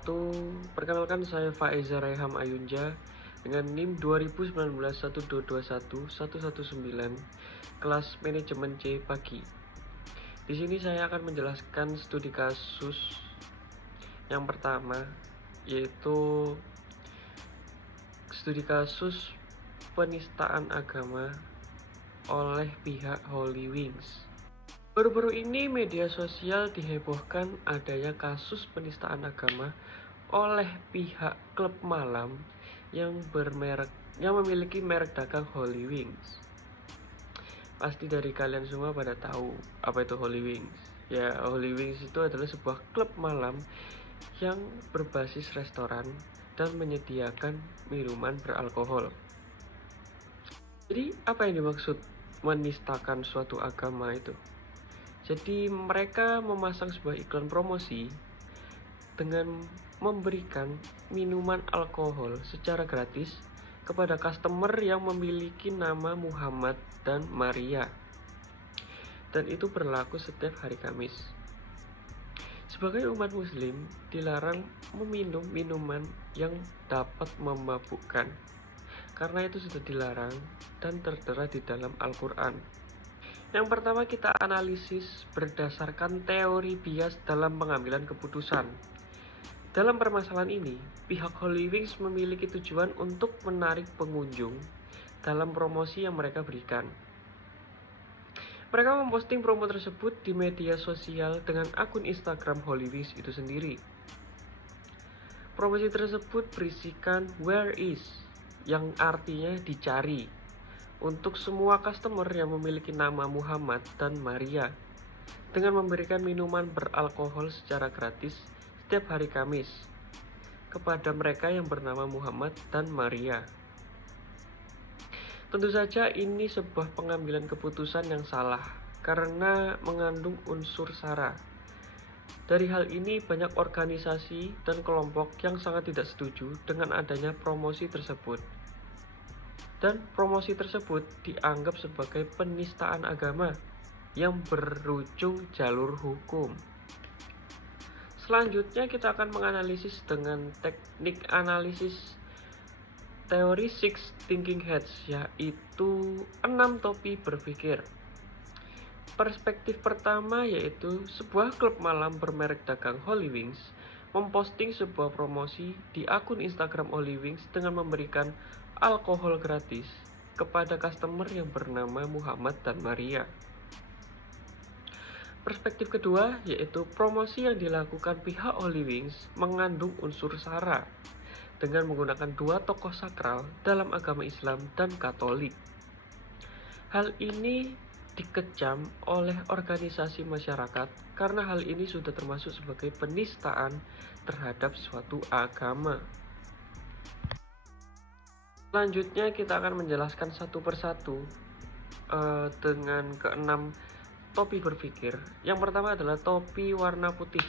wabarakatuh. Perkenalkan, saya Faiza Reham Ayunja dengan NIM 2019 1221119 kelas manajemen C pagi. Di sini saya akan menjelaskan studi kasus yang pertama, yaitu studi kasus penistaan agama oleh pihak Holy Wings. Baru-baru ini media sosial dihebohkan adanya kasus penistaan agama oleh pihak klub malam yang memiliki merek dagang Holy Wings. Pasti dari kalian semua pada tahu apa itu Holy Wings. Ya, Holy Wings itu adalah sebuah klub malam yang berbasis restoran dan menyediakan minuman beralkohol. Jadi, apa yang dimaksud menistakan suatu agama itu? Jadi mereka memasang sebuah iklan promosi dengan memberikan minuman alkohol secara gratis kepada customer yang memiliki nama Muhammad dan Maria. Dan itu berlaku setiap hari Kamis. Sebagai umat muslim, dilarang meminum minuman yang dapat memabukkan, karena itu sudah dilarang dan tertera di dalam Al-Quran. Yang pertama, kita analisis berdasarkan teori bias dalam pengambilan keputusan. Dalam permasalahan ini, pihak Holy Wings memiliki tujuan untuk menarik pengunjung dalam promosi yang mereka berikan. Mereka memposting promo tersebut di media sosial dengan akun Instagram Holy Wings itu sendiri. Promosi tersebut berisikan where is, yang artinya dicari, untuk semua customer yang memiliki nama Muhammad dan Maria, dengan memberikan minuman beralkohol secara gratis setiap hari Kamis kepada mereka yang bernama Muhammad dan Maria. Tentu saja ini sebuah pengambilan keputusan yang salah karena mengandung unsur sara. Dari hal ini banyak organisasi dan kelompok yang sangat tidak setuju dengan adanya promosi tersebut. Dan promosi tersebut dianggap sebagai penistaan agama yang berujung jalur hukum. Selanjutnya kita akan menganalisis dengan teknik analisis teori Six Thinking Heads, yaitu 6 topi berpikir. Perspektif pertama yaitu sebuah klub malam bermerek dagang Holy Wings memposting sebuah promosi di akun Instagram Holy Wings dengan memberikan alkohol gratis kepada customer yang bernama Muhammad dan Maria. Perspektif kedua yaitu promosi yang dilakukan pihak Holy Wings mengandung unsur sara dengan menggunakan dua tokoh sakral dalam agama Islam dan Katolik. Hal ini dikecam oleh organisasi masyarakat karena hal ini sudah termasuk sebagai penistaan terhadap suatu agama. Selanjutnya kita akan menjelaskan satu persatu dengan keenam topi berpikir. Yang pertama adalah topi warna putih.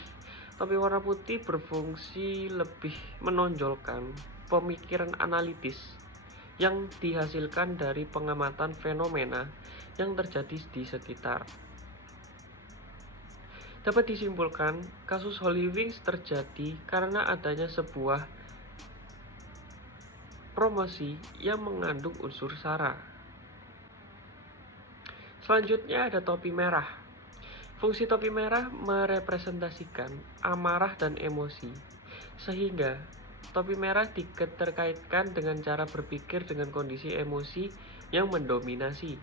Topi warna putih berfungsi lebih menonjolkan pemikiran analitis yang dihasilkan dari pengamatan fenomena yang terjadi di sekitar. Dapat disimpulkan, kasus Holy Wings terjadi karena adanya sebuah promosi yang mengandung unsur sara. Selanjutnya ada topi merah. Fungsi topi merah merepresentasikan amarah dan emosi, sehingga topi merah diterkaitkan dengan cara berpikir dengan kondisi emosi yang mendominasi.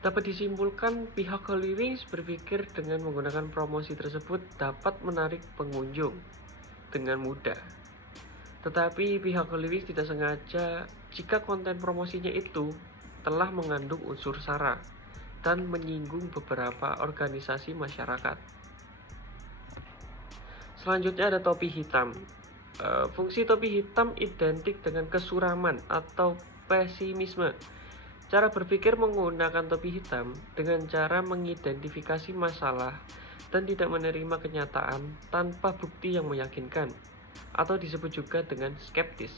Dapat disimpulkan, pihak Holy Wings berpikir dengan menggunakan promosi tersebut dapat menarik pengunjung dengan mudah. Tetapi pihak Holy Wings tidak sengaja jika konten promosinya itu telah mengandung unsur sara dan menyinggung beberapa organisasi masyarakat. Selanjutnya ada topi hitam. Fungsi topi hitam identik dengan kesuraman atau pesimisme. Cara berpikir menggunakan topi hitam dengan cara mengidentifikasi masalah dan tidak menerima kenyataan tanpa bukti yang meyakinkan, atau disebut juga dengan skeptis.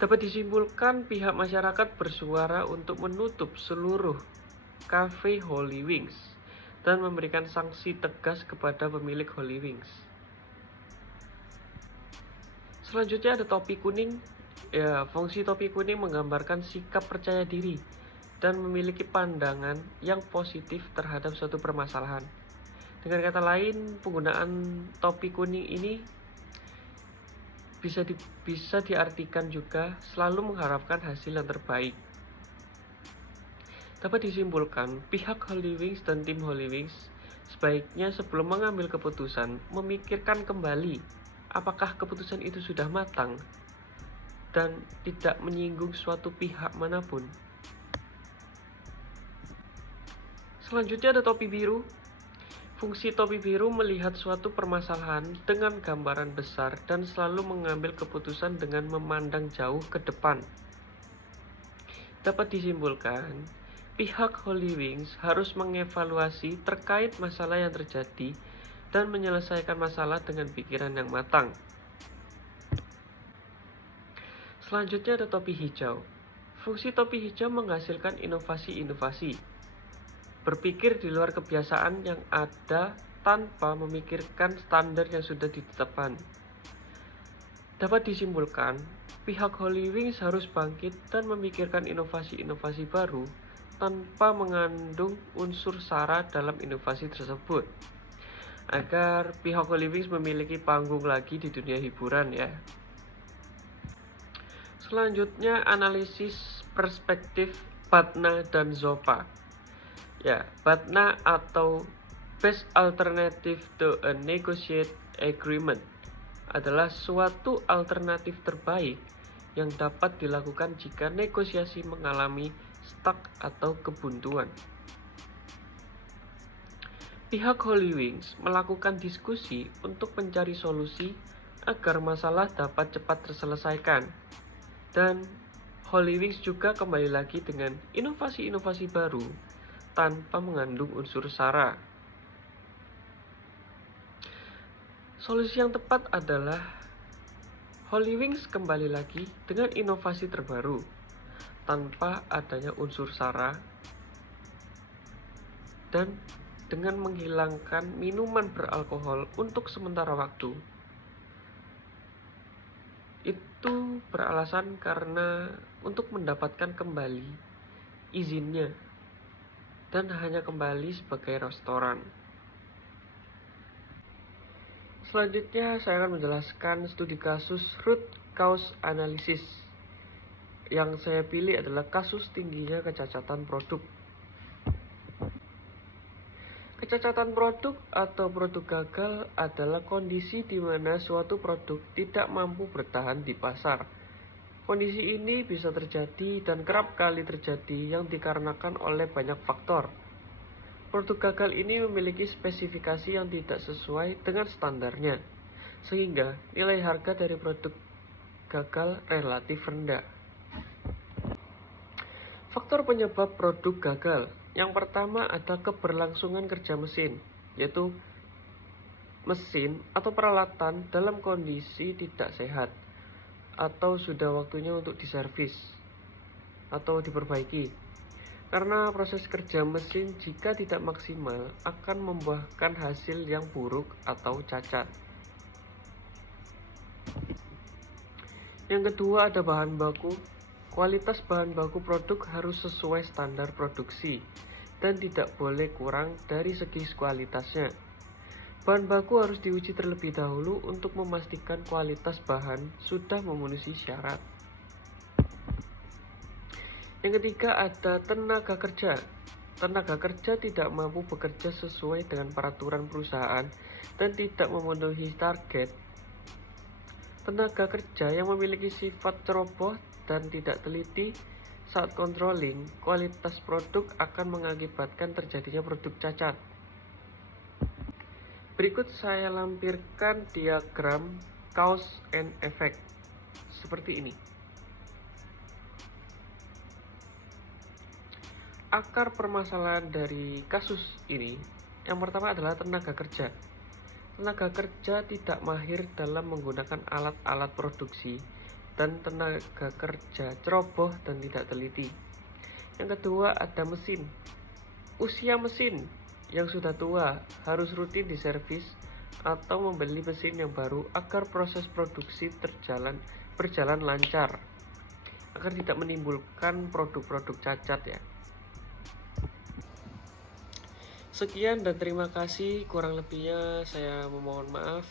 Dapat disimpulkan, pihak masyarakat bersuara untuk menutup seluruh kafe Holy Wings dan memberikan sanksi tegas kepada pemilik Hollywings. Selanjutnya ada topi kuning. Ya, fungsi topi kuning menggambarkan sikap percaya diri dan memiliki pandangan yang positif terhadap suatu permasalahan. Dengan kata lain, penggunaan topi kuning ini bisa diartikan juga selalu mengharapkan hasil yang terbaik. Dapat disimpulkan, pihak Hollywings dan tim Hollywings sebaiknya sebelum mengambil keputusan memikirkan kembali apakah keputusan itu sudah matang dan tidak menyinggung suatu pihak manapun. Selanjutnya ada topi biru. Fungsi topi biru melihat suatu permasalahan dengan gambaran besar dan selalu mengambil keputusan dengan memandang jauh ke depan. Dapat disimpulkan, pihak Hollywings harus mengevaluasi terkait masalah yang terjadi dan menyelesaikan masalah dengan pikiran yang matang. Selanjutnya ada topi hijau. Fungsi topi hijau menghasilkan inovasi-inovasi. Berpikir di luar kebiasaan yang ada tanpa memikirkan standar yang sudah ditetapkan. Dapat disimpulkan, pihak Hollywings harus bangkit dan memikirkan inovasi-inovasi baru tanpa mengandung unsur SARA dalam inovasi tersebut, agar pihak Hollywings memiliki panggung lagi di dunia hiburan ya. Selanjutnya analisis perspektif BATNA dan ZOPA. Ya, BATNA atau Best Alternative to a Negotiate Agreement adalah suatu alternatif terbaik yang dapat dilakukan jika negosiasi mengalami stuck atau kebuntuan. Pihak Hollywings melakukan diskusi untuk mencari solusi agar masalah dapat cepat terselesaikan. Dan Hollywings juga kembali lagi dengan inovasi-inovasi baru tanpa mengandung unsur SARA. Solusi yang tepat adalah Hollywings kembali lagi dengan inovasi terbaru tanpa adanya unsur SARA dan dengan menghilangkan minuman beralkohol untuk sementara waktu. Itu beralasan karena untuk mendapatkan kembali izinnya dan hanya kembali sebagai restoran. Selanjutnya saya akan menjelaskan studi kasus root cause analysis. Yang saya pilih adalah kasus tingginya kecacatan produk. Kecacatan produk atau produk gagal adalah kondisi di mana suatu produk tidak mampu bertahan di pasar. Kondisi ini bisa terjadi dan kerap kali terjadi yang dikarenakan oleh banyak faktor. Produk gagal ini memiliki spesifikasi yang tidak sesuai dengan standarnya, sehingga nilai harga dari produk gagal relatif rendah. Faktor penyebab produk gagal. Yang pertama ada keberlangsungan kerja mesin, yaitu mesin atau peralatan dalam kondisi tidak sehat atau sudah waktunya untuk diservis atau diperbaiki. Karena proses kerja mesin jika tidak maksimal akan membuahkan hasil yang buruk atau cacat. Yang kedua ada bahan baku. Kualitas bahan baku produk harus sesuai standar produksi dan tidak boleh kurang dari segi kualitasnya. Bahan baku harus diuji terlebih dahulu untuk memastikan kualitas bahan sudah memenuhi syarat. Yang ketiga ada tenaga kerja. Tenaga kerja tidak mampu bekerja sesuai dengan peraturan perusahaan dan tidak memenuhi target. Tenaga kerja yang memiliki sifat ceroboh dan tidak teliti saat controlling kualitas produk akan mengakibatkan terjadinya produk cacat. Berikut saya lampirkan diagram cause and effect seperti ini. Akar permasalahan dari kasus ini yang pertama adalah tenaga kerja. Tenaga kerja tidak mahir dalam menggunakan alat-alat produksi dan tenaga kerja ceroboh dan tidak teliti. Yang kedua ada mesin. Usia mesin yang sudah tua harus rutin diservis atau membeli mesin yang baru agar proses produksi berjalan lancar, agar tidak menimbulkan produk-produk cacat ya. Sekian dan terima kasih, kurang lebihnya saya memohon maaf.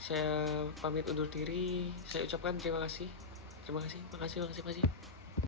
Saya pamit undur diri. Saya ucapkan terima kasih. Terima kasih, makasih.